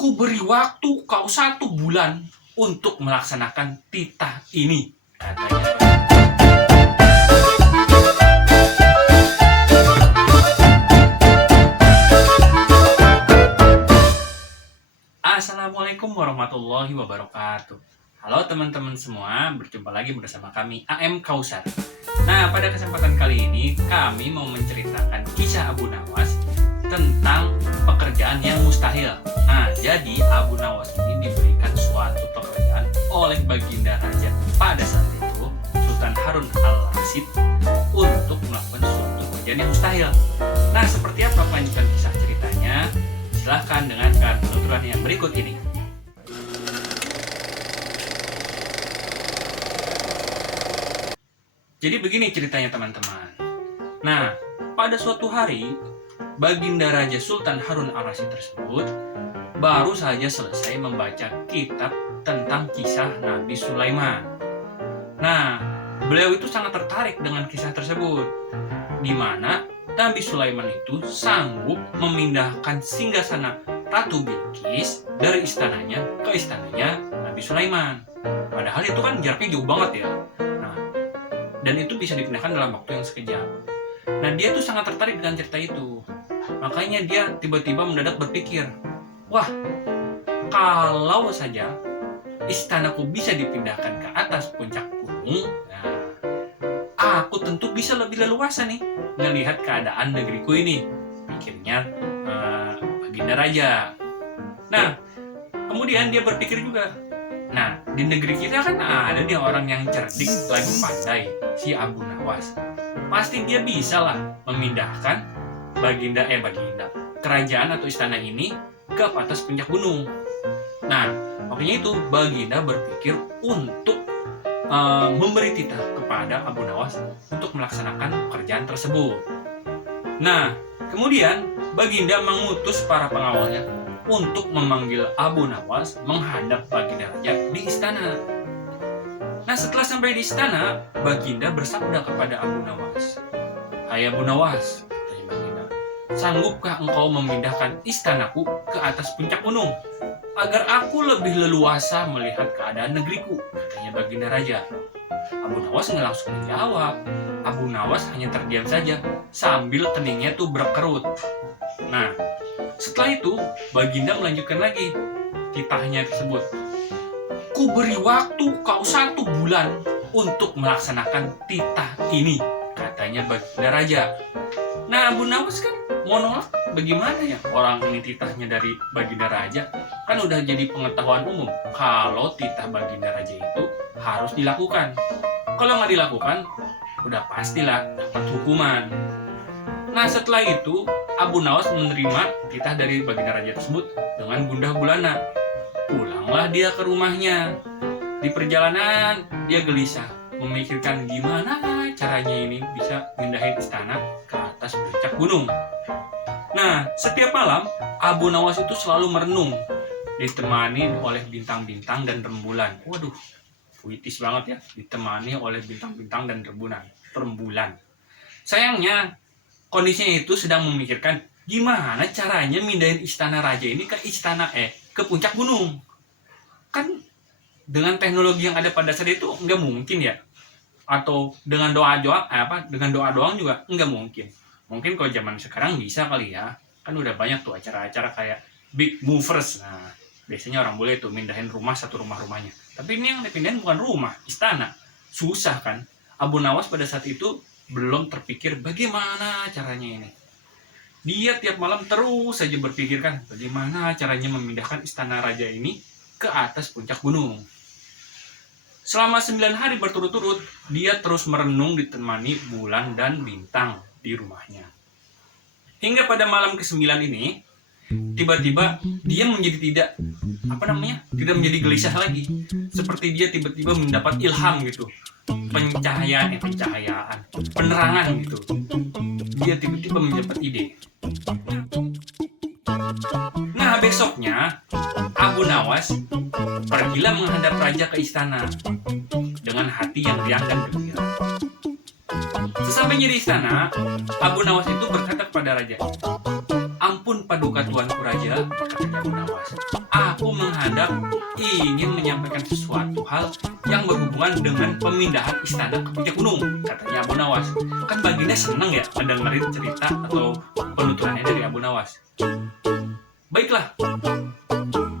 Kuberi waktu kau 1 bulan untuk melaksanakan titah ini, katanya. Assalamualaikum warahmatullahi wabarakatuh. Halo teman-teman semua, berjumpa lagi bersama kami AM Kausar. Nah, pada kesempatan kali ini kami mau menceritakan kisah Abu Nawas tentang pekerjaan yang mustahil. Nah, jadi Abu Nawas ini diberikan suatu pekerjaan oleh Baginda Raja pada saat itu, Sultan Harun al-Rasyid, untuk melakukan suatu pekerjaan yang mustahil. Nah, seperti apa kelanjutan kisah ceritanya? Silahkan dengarkan penuturan yang berikut ini. Jadi begini ceritanya teman-teman. Nah, pada suatu hari, Baginda Raja Sultan Harun al-Rasyid tersebut baru saja selesai membaca kitab tentang kisah Nabi Sulaiman. Nah, beliau itu sangat tertarik dengan kisah tersebut, di mana Nabi Sulaiman itu sanggup memindahkan singgasana Ratu Bilqis dari istananya ke istananya Nabi Sulaiman. Padahal itu kan jaraknya jauh banget ya. Nah, dan itu bisa dipindahkan dalam waktu yang sekejap. Nah, dia tuh sangat tertarik dengan cerita itu. Makanya dia tiba-tiba mendadak berpikir, wah, kalau saja istanaku bisa dipindahkan ke atas puncak gunung, nah, aku tentu bisa lebih leluasa nih melihat keadaan negeriku ini, pikirnya Baginda Raja. Nah, kemudian dia berpikir juga, nah, di negeri kita kan ada nih orang yang cerdik lagi pandai, si Abu Nawas. Pasti dia bisa lah memindahkan Baginda kerajaan atau istana ini ke atas puncak gunung. Nah, makanya itu Baginda berpikir untuk memberi titah kepada Abu Nawas untuk melaksanakan pekerjaan tersebut. Nah, kemudian Baginda mengutus para pengawalnya untuk memanggil Abu Nawas menghadap Baginda Raja di istana. Nah, setelah sampai di istana, Baginda bersabda kepada Abu Nawas, "Hai Abu Nawas," katanya Baginda, "sanggupkah engkau memindahkan istanaku ke atas puncak gunung agar aku lebih leluasa melihat keadaan negeriku?" katanya Baginda Raja. Abu Nawas nggak langsung menjawab. Abu Nawas hanya terdiam saja sambil keningnya tuh berkerut. Nah, setelah itu Baginda melanjutkan lagi titahnya tersebut. "Kuberi waktu kau 1 bulan untuk melaksanakan titah ini," katanya Baginda Raja. Nah, Abu Nawas kan mau nolak bagaimana ya, orang ini titahnya dari Baginda Raja. Kan udah jadi pengetahuan umum kalau titah Baginda Raja itu harus dilakukan. Kalau nggak dilakukan, udah pastilah dapat hukuman. Nah, setelah itu Abu Nawas menerima titah dari Baginda Raja tersebut dengan gundah gulana. Pulanglah dia ke rumahnya. Di perjalanan dia gelisah memikirkan gimana caranya ini bisa mindahin istana ke atas puncak gunung. Nah, setiap malam Abu Nawas itu selalu merenung, ditemani oleh bintang-bintang dan rembulan. Waduh, puitis banget ya, ditemani oleh bintang-bintang dan rembulan. Sayangnya, kondisinya itu sedang memikirkan gimana caranya mindahin istana raja ini ke ke puncak gunung. Kan dengan teknologi yang ada pada saat itu nggak mungkin ya. Atau dengan doa doang juga nggak mungkin. Mungkin kalau zaman sekarang bisa kali ya. Kan udah banyak tuh acara-acara kayak big movers. Nah, biasanya orang boleh tuh mindahin satu rumahnya. Tapi ini yang dipindahin bukan rumah, istana. Susah kan? Abu Nawas pada saat itu belum terpikir bagaimana caranya ini. Dia tiap malam terus saja berpikirkan bagaimana caranya memindahkan istana raja ini ke atas puncak gunung. Selama 9 hari berturut-turut, dia terus merenung ditemani bulan dan bintang di rumahnya. Hingga pada malam ke-9 ini, tiba-tiba dia menjadi tidak menjadi gelisah lagi. Seperti dia tiba-tiba mendapat ilham gitu. Penerangan gitu. Dia tiba-tiba mendapat ide. Nah, besoknya Abu Nawas pergilah menghadap raja ke istana dengan hati yang riang dan gembira. Sesampainya di istana, Abu Nawas itu berkata kepada raja, Ampun paduka tuanku raja, katanya Abu Nawas. Aku menghadap ingin menyampaikan sesuatu hal yang berhubungan dengan pemindahan istana ke puncak gunung, katanya Abu Nawas. Kan Baginda seneng ya mendengarin cerita atau penuturannya dari Abu Nawas. Baiklah,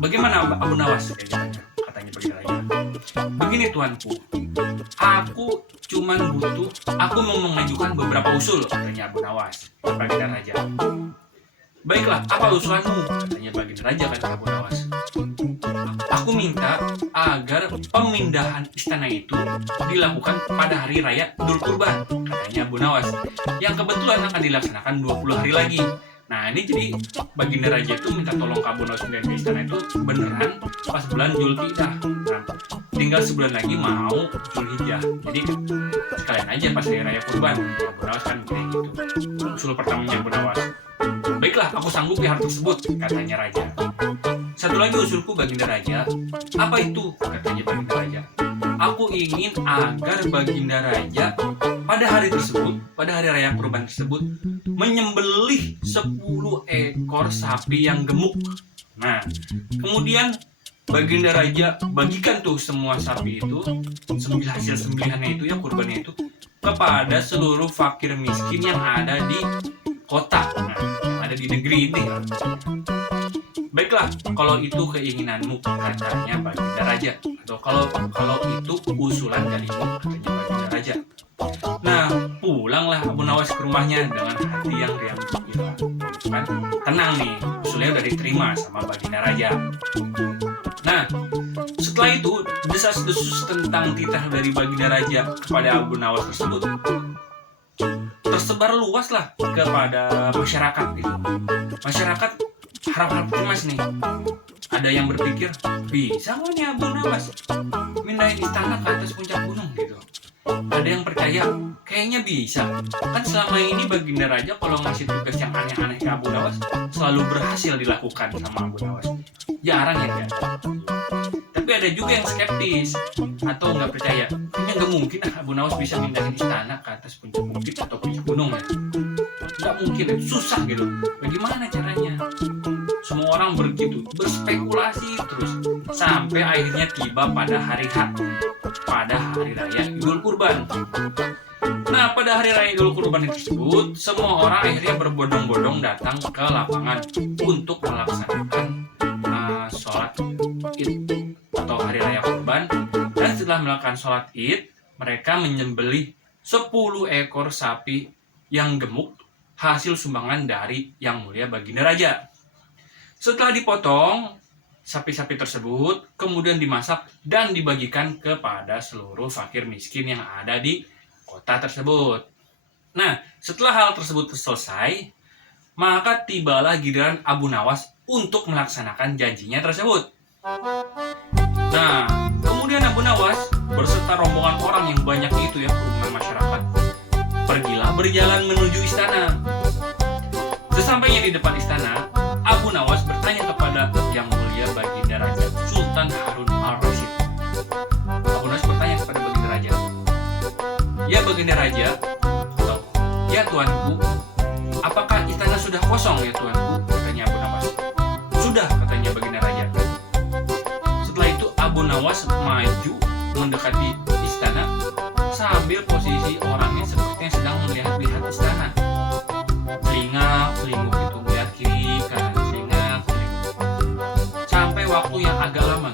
bagaimana Abu Nawas? Katanya Baginda raja. Begini tuanku, aku mau mengajukan beberapa usul, katanya Abu Nawas. Baginda raja. Baiklah, apa usulanmu? Katanya Baginda raja, kata Abu Nawas. Aku minta agar pemindahan istana itu dilakukan pada hari raya Idul Kurban, katanya Abu Nawas, yang kebetulan akan dilaksanakan 20 hari lagi. Nah ini jadi Baginda raja itu minta tolong ke Abu Nawas menjadi istana itu beneran pas bulan Zulhijjah. Nah, tinggal sebulan lagi mau Zulhijjah. Jadi sekalian aja pas hari raya Kurban. Abu Nawas kan kayak gitu. Usul pertamanya Abu Nawas. Baiklah, aku sanggup hal tersebut, katanya raja. Satu lagi usulku Baginda raja. Apa itu? Katanya Baginda raja. Aku ingin agar Baginda raja pada hari tersebut, pada hari raya Kurban tersebut, menyembelih 10 ekor sapi yang gemuk. Nah, kemudian Baginda raja bagikan tuh semua sapi itu, hasil sembelihannya itu ya, kurbannya itu, kepada seluruh fakir miskin yang ada di kota, yang ada di negeri ini. Baiklah, kalau itu keinginanmu, katanya Baginda raja, atau kalau itu usulan darimu, katanya Baginda raja. Nah, pulanglah Abu Nawas ke rumahnya dengan hati yang riang gembira. Kan tenang nih, usulnya udah diterima sama Baginda raja. Nah, setelah itu desas-desus tentang titah dari Baginda raja kepada Abu Nawas tersebut tersebar luas lah kepada masyarakat gitu. Masyarakat harap-harap cemas nih. Ada yang berpikir, bisa nggak nih Abu Nawas mindahin istana ke atas puncak gunung gitu. Ada yang percaya, kayaknya bisa. Kan selama ini Baginda raja kalau ngasih tugas yang aneh-aneh ke Abu Nawas selalu berhasil dilakukan sama Abu Nawas. Jarang ya kan? Tapi ada juga yang skeptis atau nggak percaya. Kayaknya nggak mungkin Abu Nawas bisa mindahin istana ke atas puncak bukit atau puncak gunung ya. Nggak mungkin, susah gitu. Bagaimana caranya? Semua orang begitu berspekulasi terus sampai akhirnya tiba pada hari H, pada hari raya Idul Kurban. Nah, pada hari raya Idul Kurban tersebut, semua orang akhirnya berbondong-bondong datang ke lapangan untuk melaksanakan sholat Id atau hari raya Kurban. Dan setelah melakukan sholat Id, mereka menyembelih 10 ekor sapi yang gemuk hasil sumbangan dari Yang Mulia Baginda Raja. Setelah dipotong, sapi-sapi tersebut kemudian dimasak dan dibagikan kepada seluruh fakir miskin yang ada di kota tersebut. Nah, setelah hal tersebut selesai, maka tibalah giliran Abu Nawas untuk melaksanakan janjinya tersebut. Nah, kemudian Abu Nawas berserta rombongan orang yang banyak itu ya, kerumunan masyarakat, pergilah berjalan menuju istana. Sesampainya di depan istana, Abu Nawas bertanya kepada Yang Mulia Baginda Raja Sultan Harun al-Rasyid. Abu Nawas bertanya kepada Baginda Raja, "Ya Baginda Raja, ya Tuanku, apakah istana sudah kosong ya Tuanku?" Katanya Abu Nawas. "Sudah," katanya Baginda Raja. Setelah itu Abu Nawas maju mendekati istana sambil posisi orangnya sepertinya sedang melihat-lihat istana. Telinga-telinguk itu melihat kiri kanan, telinga-telinguk. Sampai waktu yang agak lama.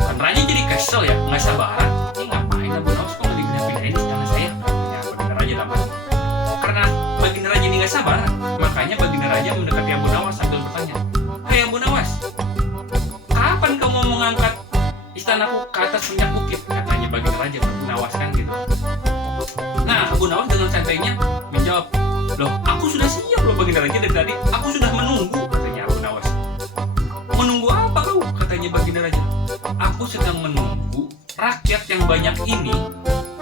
Kan Raja jadi kesel ya, nggak sabaran. Ini ngapain Abu Nawas kok nggak dipindah-pindahin istana saya? Katanya Baginda Raja dalam hati. Karena Baginda Raja ini nggak sabar, makanya Baginda Raja mendekati Abu Nawas sambil bertanya, "Hei Abu Nawas, kapan kamu mau mengangkat istanaku ke atas puncak bukit?" Katanya Baginda Raja ke Abu Nawas kan gitu. Nah, Abu Nawas dengan santainya menjawab, "Loh, aku sudah siap loh Baginda Raja, dari tadi aku sudah menunggu," katanya Abu Nawas. "Menunggu apa kau?" katanya Baginda Raja. "Aku sedang menunggu rakyat yang banyak ini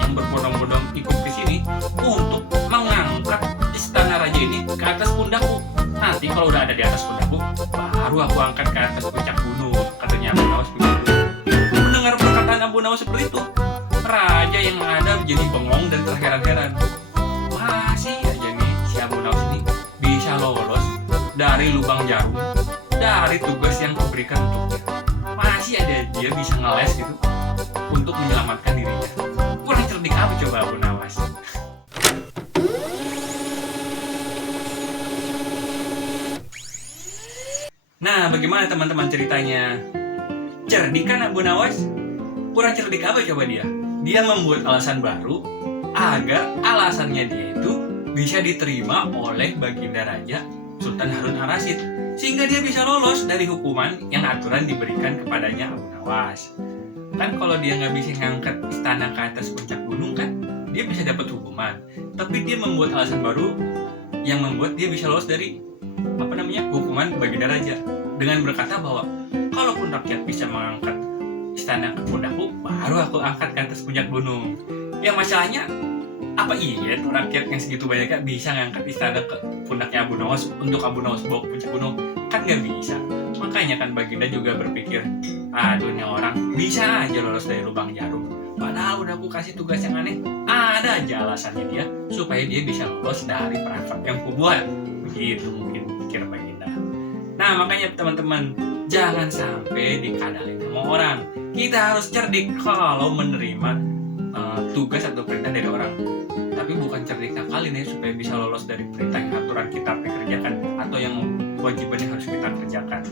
yang berbondong-bondong ikut ke sini untuk mengangkat istana raja ini ke atas pundakku. Nanti kalau udah ada di atas pundakku, baru aku angkat ke atas puncak gunung," katanya Abu Nawas begitu. Mendengar perkataan Abu Nawas seperti itu, raja yang ada jadi bengong dan terheran-heran. Masih aja nih si Abu Nawas ini bisa lolos dari lubang jarum dari tugas yang kuberikan untuknya. Masih ada dia bisa ngeles gitu untuk menyelamatkan dirinya. Kurang cerdik apa coba Abu Nawas? Nah, bagaimana teman-teman ceritanya? Cerdik kan Abu Nawas? Kurang cerdik apa coba dia? Dia membuat alasan baru agar alasannya dia itu bisa diterima oleh Baginda Raja Sultan Harun Ar-Rasyid, sehingga dia bisa lolos dari hukuman yang aturan diberikan kepadanya Abu Nawas. Kan kalau dia nggak bisa ngangkat istana ke atas puncak gunung kan, dia bisa dapat hukuman. Tapi dia membuat alasan baru yang membuat dia bisa lolos dari hukuman Baginda Raja, dengan berkata bahwa kalaupun rakyat bisa mengangkat istana ke pundakku, baru aku angkat ke atas puncak gunung. Ya masalahnya apa iya tuh rakyat yang segitu banyaknya bisa ngangkat istana ke pundaknya Abu Nawas untuk Abu Nawas bawa ke puncak gunung? Kan nggak bisa. Makanya kan Baginda juga berpikir, aduh ini orang bisa aja lolos dari lubang jarum, padahal udah aku kasih tugas yang aneh. Ada aja alasannya dia supaya dia bisa lolos dari perangkap yang kubuat. Begitu mungkin pikir Baginda. Nah makanya teman-teman, jangan sampai dikadalin sama orang. Kita harus cerdik kalau menerima tugas atau perintah dari orang. Tapi bukan cerdik nakalin ya, supaya bisa lolos dari perintah yang aturan kita kerjakan atau yang kewajiban yang harus kita kerjakan.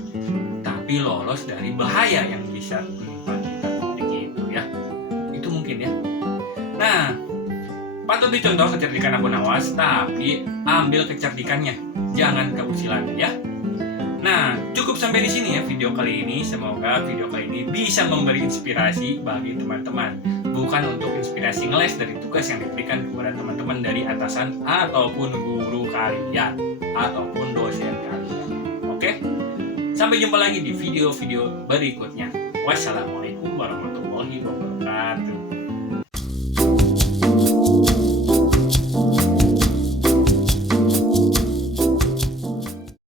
Tapi lolos dari bahaya yang bisa menimpa kita. Begitu ya. Itu mungkin ya. Nah, patut dicontoh kecerdikan Abu Nawas, tapi ambil kecerdikannya, jangan keusilannya ya. Nah, cukup sampai di sini ya video kali ini. Semoga video kali ini bisa memberi inspirasi bagi teman-teman. Bukan untuk inspirasi ngeles dari tugas yang diberikan kepada teman-teman dari atasan ataupun guru kalian ataupun dosen kalian. Oke? Sampai jumpa lagi di video-video berikutnya. Wassalamualaikum warahmatullahi wabarakatuh.